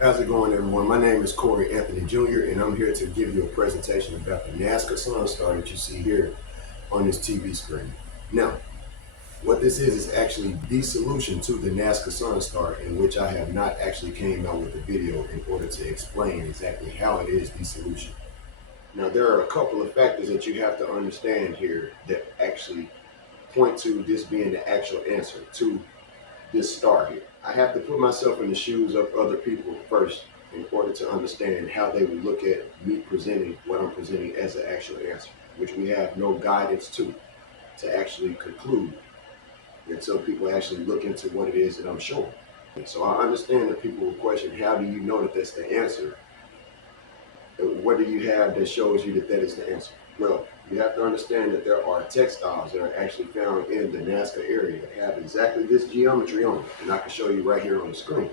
How's it going, everyone? My name is Corey Anthony Jr., and I'm here to give you a presentation about the Nazca Sun Star that you see here on this TV screen. Now, what this is actually the solution to the Nazca Sun Star, in which I have not actually came out with a video in order to explain exactly how it is the solution. Now, there are a couple of factors that you have to understand here that actually point to this being the actual answer to this star here. I have to put myself in the shoes of other people first in order to understand how they would look at me presenting what I'm presenting as an actual answer, which we have no guidance to actually conclude until people actually look into what it is that I'm showing. So I understand that people will question, how do you know that that's the answer? What do you have that shows you that that is the answer? Well, you have to understand that there are textiles that are actually found in the Nazca area that have exactly this geometry on it, and I can show you right here on the screen.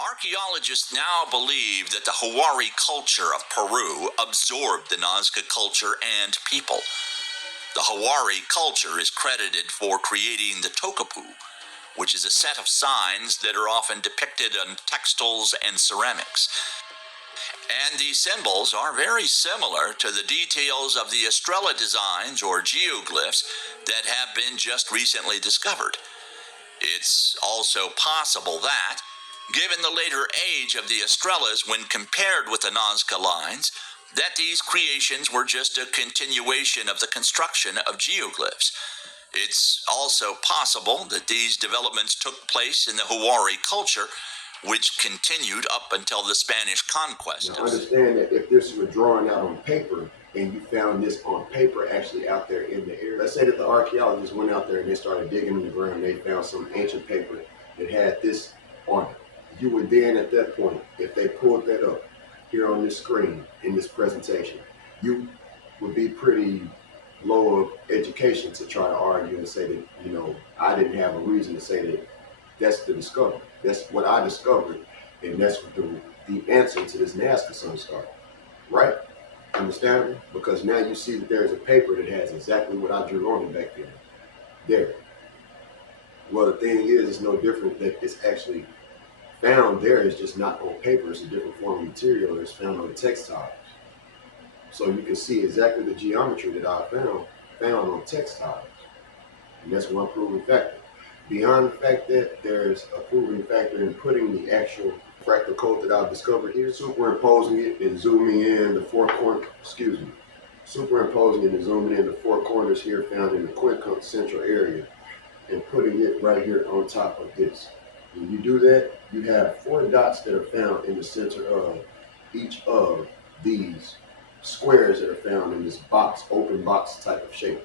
Archaeologists now believe that the Huari culture of Peru absorbed the Nazca culture and people. The Huari culture is credited for creating the tokapu, which is a set of signs that are often depicted on textiles and ceramics. And these symbols are very similar to the details of the Estrella designs or geoglyphs that have been just recently discovered. It's also possible that, given the later age of the Estrellas when compared with the Nazca lines, that these creations were just a continuation of the construction of geoglyphs. It's also possible that these developments took place in the Huari culture, which continued up until the Spanish conquest. Now understand that if this were drawn out on paper, and you found this on paper actually out there in the area, let's say that the archaeologists went out there and they started digging in the ground and they found some ancient paper that had this on it. You would then at that point, if they pulled that up here on this screen in this presentation, you would be pretty low of education to try to argue and say that, you know, I didn't have a reason to say that that's the discovery. That's what I discovered, and that's the answer to this Nazca Sun Star, right? Understand me? Because now you see that there's a paper that has exactly what I drew on it back then. There. Well, the thing is, it's no different that it's actually found there. It's just not on paper. It's a different form of material that's found on textiles. So you can see exactly the geometry that I found on textiles. And that's one proving factor. Beyond the fact that there's a proving factor in putting the actual fractal code that I've discovered here, superimposing it and zooming in the four corners, superimposing it and zooming in the four corners here found in the quincunx central area and putting it right here on top of this. When you do that, you have 4 dots that are found in the center of each of these squares that are found in this box, open box type of shape.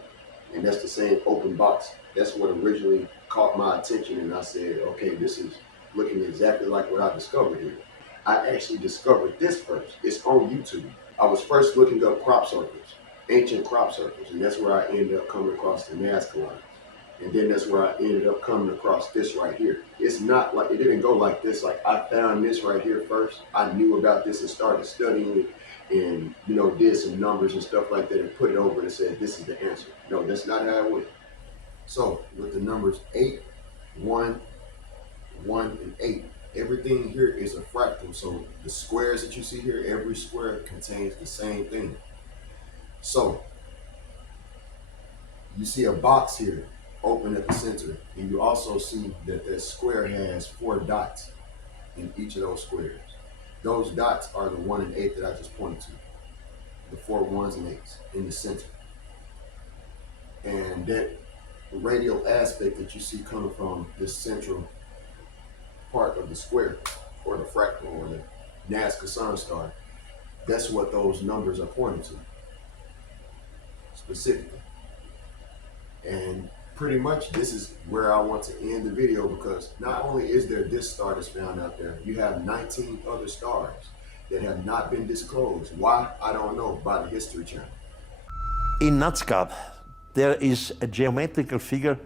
And that's the same open box. That's what originally caught my attention, and I said, okay, this is looking exactly like what I discovered here. I actually discovered this first. It's on YouTube. I was first looking up crop circles, ancient crop circles, and that's where I ended up coming across the Nazca lines. And then that's where I ended up coming across this right here. It's not like, it didn't go like this. Like, I found this right here first. I knew about this and started studying it and, you know, did some numbers and stuff like that and put it over and said, this is the answer. No, that's not how it went. So with the numbers 8, 1, 1, and 8, everything here is a fractal. So the squares that you see here, every square contains the same thing. So you see a box here open at the center, and you also see that that square has 4 dots in each of those squares. Those dots are the 1 and 8 that I just pointed to, the 4 1s and 8s in the center. And that radial aspect that you see coming from this central part of the square, or the fractal, or the Nazca Sun Star, that's what those numbers are pointing to specifically. And pretty much this is where I want to end the video, because not only is there this star that's found out there, you have 19 other stars that have not been disclosed. Why? I don't know, by the History Channel. In Nazca, there is a geometrical figure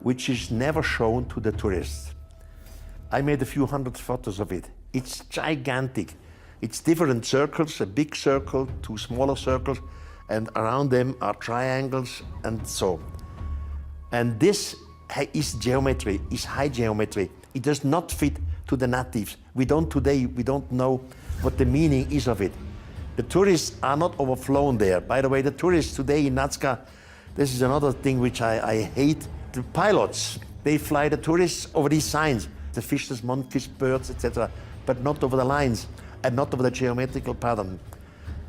which is never shown to the tourists. I made a few hundred photos of it. It's gigantic. It's different circles, a big circle, 2 smaller circles, and around them are triangles and so. And this is geometry, is high geometry. It does not fit to the natives. We don't know what the meaning is of it. The tourists are not overflown there. By the way, the tourists today in Nazca, this is another thing which I hate. The pilots, they fly the tourists over these signs, the fishes, monkeys, birds, etc., but not over the lines and not over the geometrical pattern.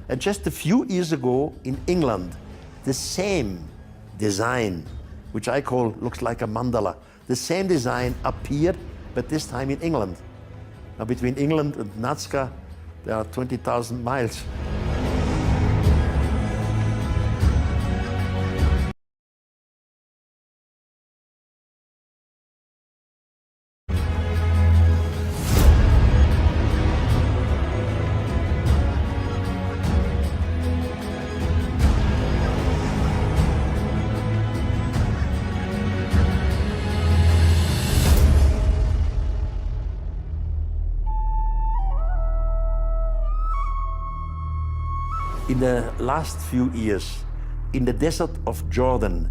And just a few years ago in England, the same design, which I call looks like a mandala, the same design appeared, but this time in England. Now between England and Nazca, there are 20,000 miles. In the last few years, in the desert of Jordan,